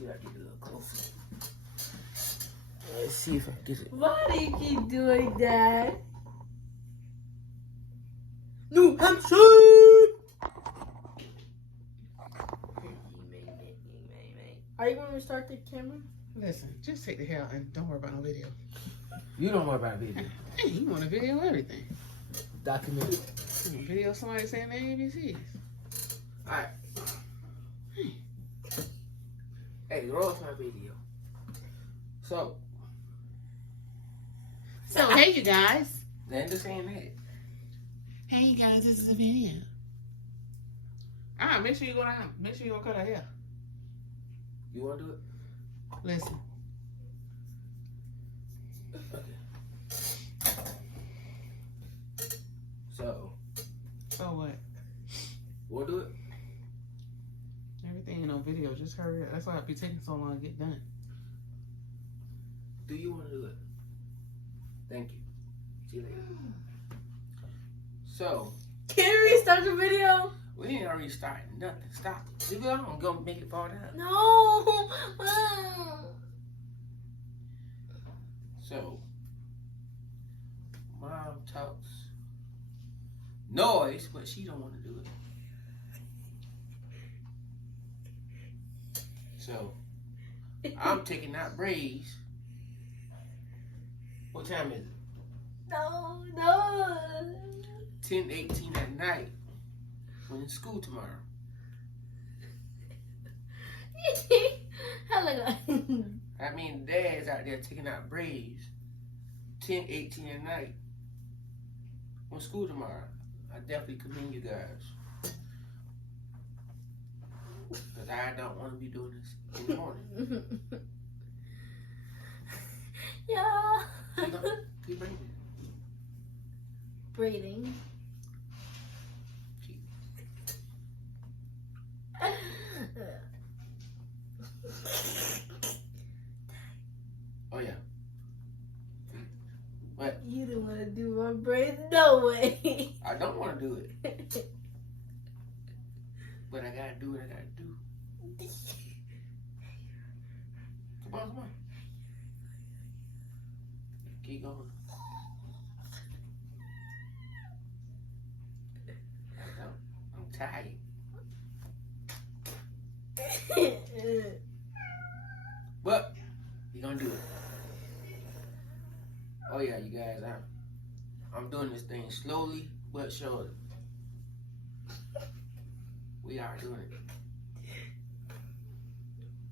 See if I get a little closer. Let's see if I get it. Why do you keep doing that? New Hampshire! Are you going to start the camera? Listen, just take the hair out and don't worry about no video. You don't worry about video. Hey, you want to video everything. Document it. Video somebody saying their ABCs. Alright. Hey, roll my video. So, hey you guys. then just saying that. Hey you guys, this is a video. Make sure you go down. Make sure you go cut her hair. You want to do it? Listen. Okay. So what? we'll do it. Everything in on video, just hurry up. That's why it be taking so long to get done. Do you want to do it? Thank you. See you later. So, Can you restart the video? we ain't already started nothing. Stop it. Leave it alone. Go make it fall down. No. So, mom talks noise, but she don't want to do it. So, I'm taking out braids. What time is it? No. 10:18 at night. We're in school tomorrow. I mean, dad's out there taking out braids. 10:18 at night. On school tomorrow. I definitely commend you guys. Because I don't want to be doing this in the morning. Yeah. Keep braiding. Breathing. Keep. Oh, yeah. What? You don't want to do my braids? No way. I don't want to do it. But I gotta do what I gotta do. Come on. Keep going. I'm tired. But you're gonna do it. Oh yeah, you guys, I'm doing this thing slowly but surely. We are doing it.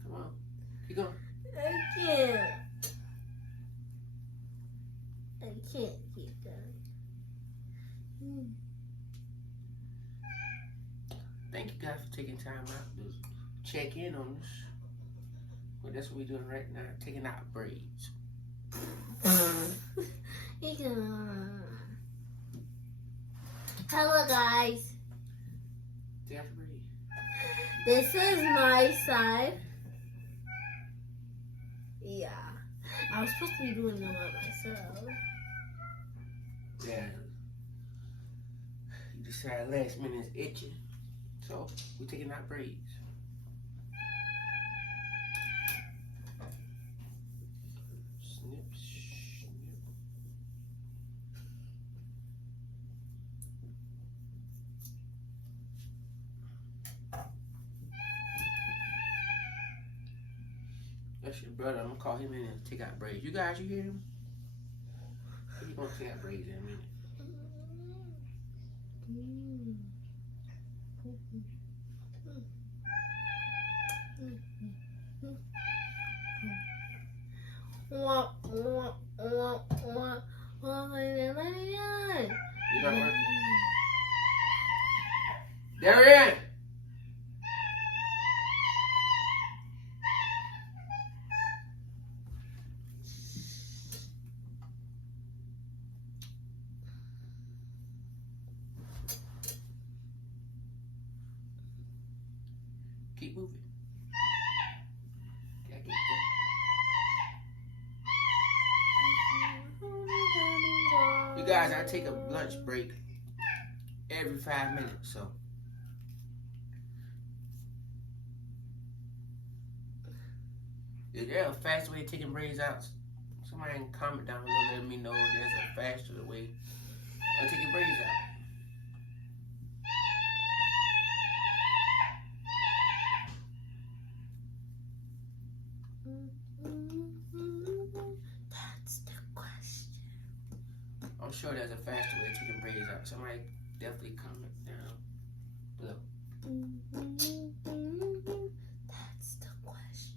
Come on. Keep going. I can't keep going. Thank you guys for taking time out to check in on us. Well, that's what we're doing right now, taking out braids. Hello guys. Take out the braid. This is my side. Yeah. I was supposed to be doing them by myself. Yeah. You decided last minute is itching. So, we're taking out braids. Snip, snip. That's your brother. I'm gonna call him in and take out braids. You guys, you hear him? He's gonna take out braids in a minute. You're not working. Darian! Keep moving. Gotta get there. You guys, I take a lunch break every 5 minutes, so. Is there a faster way of taking braids out? Somebody can comment down below, let me know if there's a faster way of taking braids out. That's the question. I'm sure there's a faster way of taking braids out. Somebody definitely comment down below. That's the question.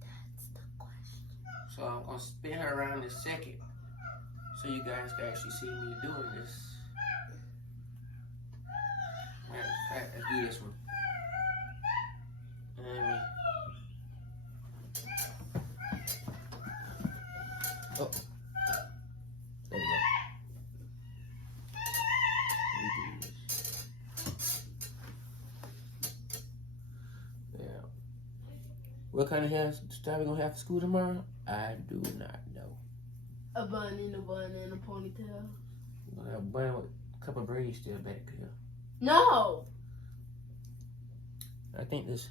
That's the question. So I'm gonna spin her around in a second so you guys can actually see me doing this. Matter of fact, let's do this one. Oh, there we go. Let me do this. Yeah. What kind of hairstyle we gonna have for school tomorrow? I do not know. A bun and a ponytail. We're gonna have a bun with a couple of braids still back here. No. I think this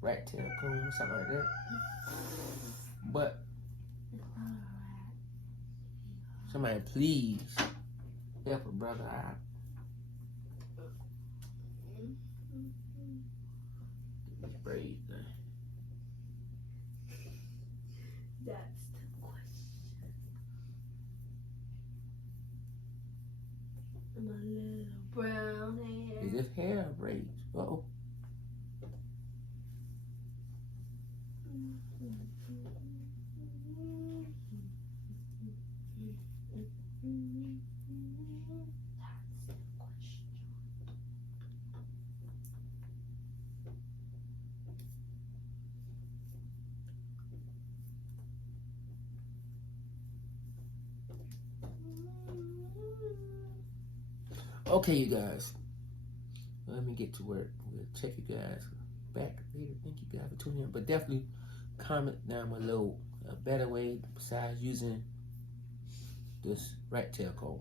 rat tail comb, something like that. But somebody please help a brother out. These braids there. That's the question. My little brown hair. Is this hair or braids? Uh-oh. Okay, you guys. Let me get to work. We'll check you guys back later. Thank you guys for tuning in. But definitely comment down below a better way besides using this rat tail comb.